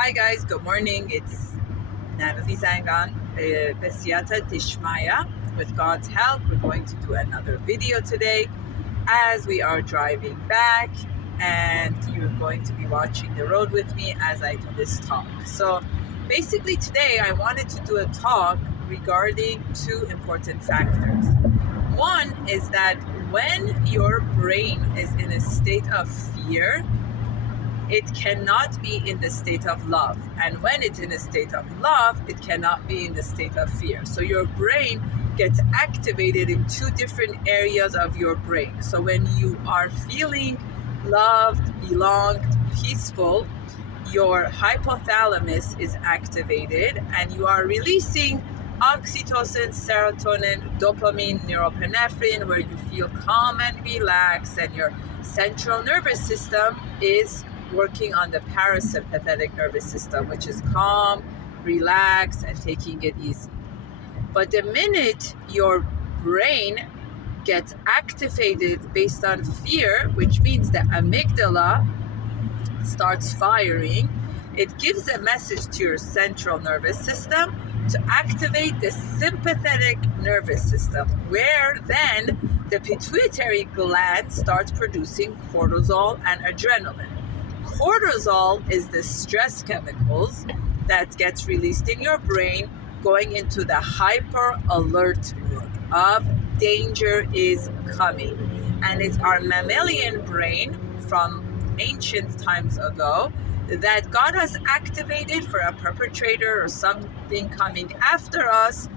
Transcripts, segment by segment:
Hi guys, good morning. It's Natalie Zangan, Besiata Dishmaya. With God's help, we're going to do another video today as we are driving back, and you're going to be watching the road with me as I do this talk. So basically today I wanted to do a talk regarding two important factors. One is that when your brain is in a state of fear, it cannot be in the state of love. And when it's in a state of love, it cannot be in the state of fear. So your brain gets activated in two different areas of your brain. So when you are feeling loved, belonged, peaceful, your hypothalamus is activated and you are releasing oxytocin, serotonin, dopamine, norepinephrine, where you feel calm and relaxed, and your central nervous system is working on the parasympathetic nervous system, which is calm, relaxed, and taking it easy. But the minute your brain gets activated based on fear, which means the amygdala starts firing, it gives a message to your central nervous system to activate the sympathetic nervous system, where then the pituitary gland starts producing cortisol and adrenaline. Cortisol is the stress chemicals that gets released in your brain, going into the hyper alert mode of danger is coming. And it's our mammalian brain from ancient times ago that God has activated for a perpetrator or something coming after us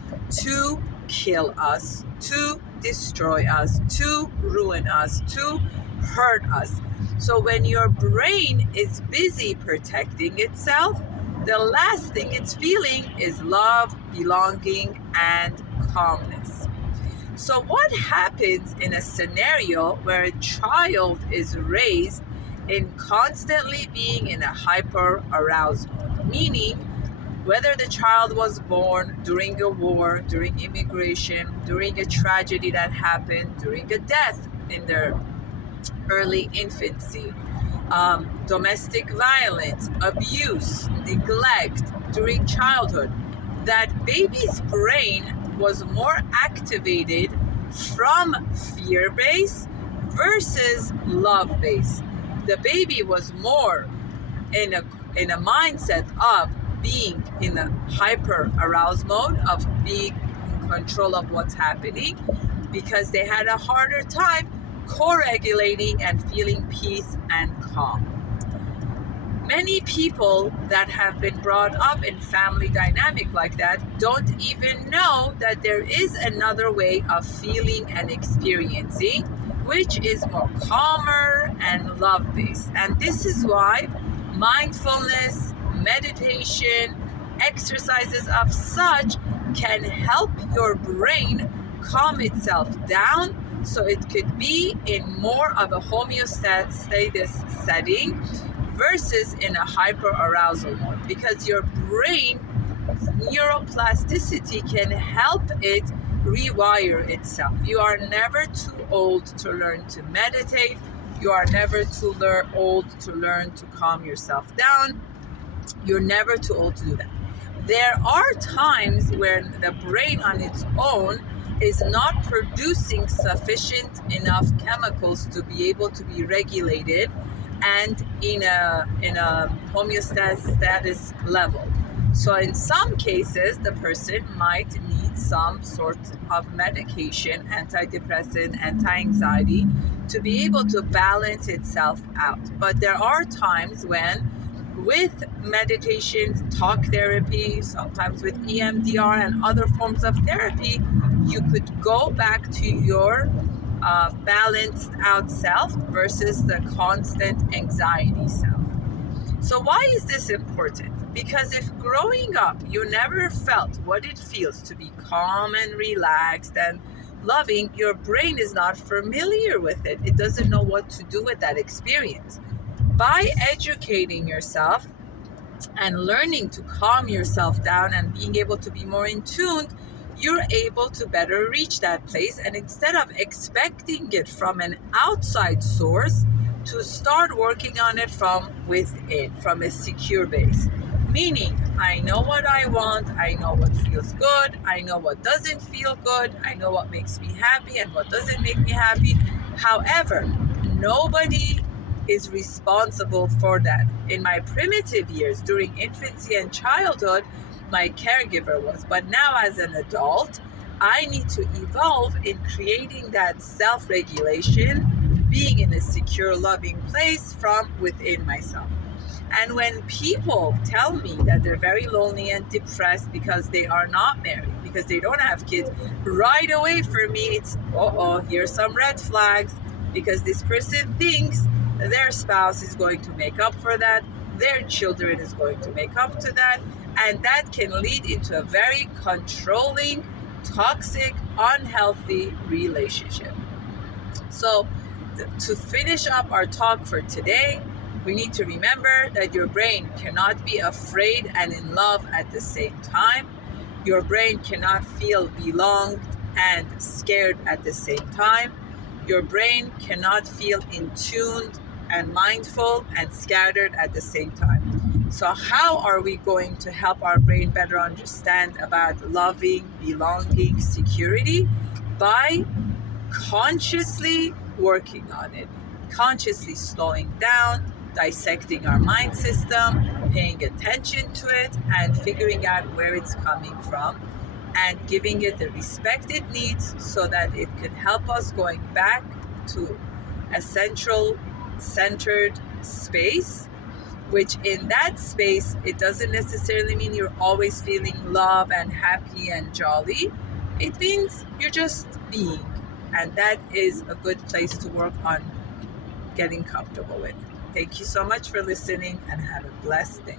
to kill us, to destroy us, to ruin us, to hurt us. So when your brain is busy protecting itself, the last thing it's feeling is love, belonging, and calmness. So what happens in a scenario where a child is raised in constantly being in a hyper aroused mode? Meaning, whether the child was born during a war, during immigration, during a tragedy that happened, during a death in their early infancy, domestic violence, abuse, neglect during childhood, that baby's brain was more activated from fear base versus love base. The baby was more in a mindset of being in a hyper aroused mode, of being in control of what's happening, because they had a harder time co-regulating and feeling peace and calm. Many people that have been brought up in family dynamic like that don't even know that there is another way of feeling and experiencing, which is more calmer and love-based. And this is why mindfulness, meditation, exercises of such can help your brain calm itself down, so it could be in more of a homeostasis setting versus in a hyper arousal mode, because your brain neuroplasticity can help it rewire itself. You are never too old to learn to meditate. You are never too old to learn to calm yourself down. You're never too old to do that. There are times where the brain on its own is not producing sufficient enough chemicals to be able to be regulated and in a homeostasis level. So in some cases, the person might need some sort of medication, antidepressant, anti-anxiety, to be able to balance itself out. But there are times when, with meditation, talk therapy, sometimes with EMDR and other forms of therapy, you could go back to your balanced out self versus the constant anxiety self. So why is this important? Because if growing up you never felt what it feels to be calm and relaxed and loving, your brain is not familiar with it. It doesn't know what to do with that experience. By educating yourself and learning to calm yourself down and being able to be more in tune, you're able to better reach that place. And instead of expecting it from an outside source, to start working on it from within, from a secure base. Meaning, I know what I want, I know what feels good, I know what doesn't feel good, I know what makes me happy and what doesn't make me happy. However, nobody is responsible for that. In my primitive years, during infancy and childhood, my caregiver was. But now, as an adult, I need to evolve in creating that self regulation, being in a secure, loving place from within myself. And when people tell me that they're very lonely and depressed because they are not married, because they don't have kids, right away for me, it's, here's some red flags, because this person thinks their spouse is going to make up for that, their children is going to make up to that, and that can lead into a very controlling, toxic, unhealthy relationship. So, to finish up our talk for today, we need to remember that your brain cannot be afraid and in love at the same time. Your brain cannot feel belonged and scared at the same time. Your brain cannot feel in tuned and mindful and scattered at the same time. So how are we going to help our brain better understand about loving, belonging, security? By consciously working on it, consciously slowing down, dissecting our mind system, paying attention to it, and figuring out where it's coming from, and giving it the respect it needs so that it can help us going back to a centered space, which in that space, it doesn't necessarily mean you're always feeling love and happy and jolly. It means you're just being. And that is a good place to work on getting comfortable with. Thank you so much for listening and have a blessed day.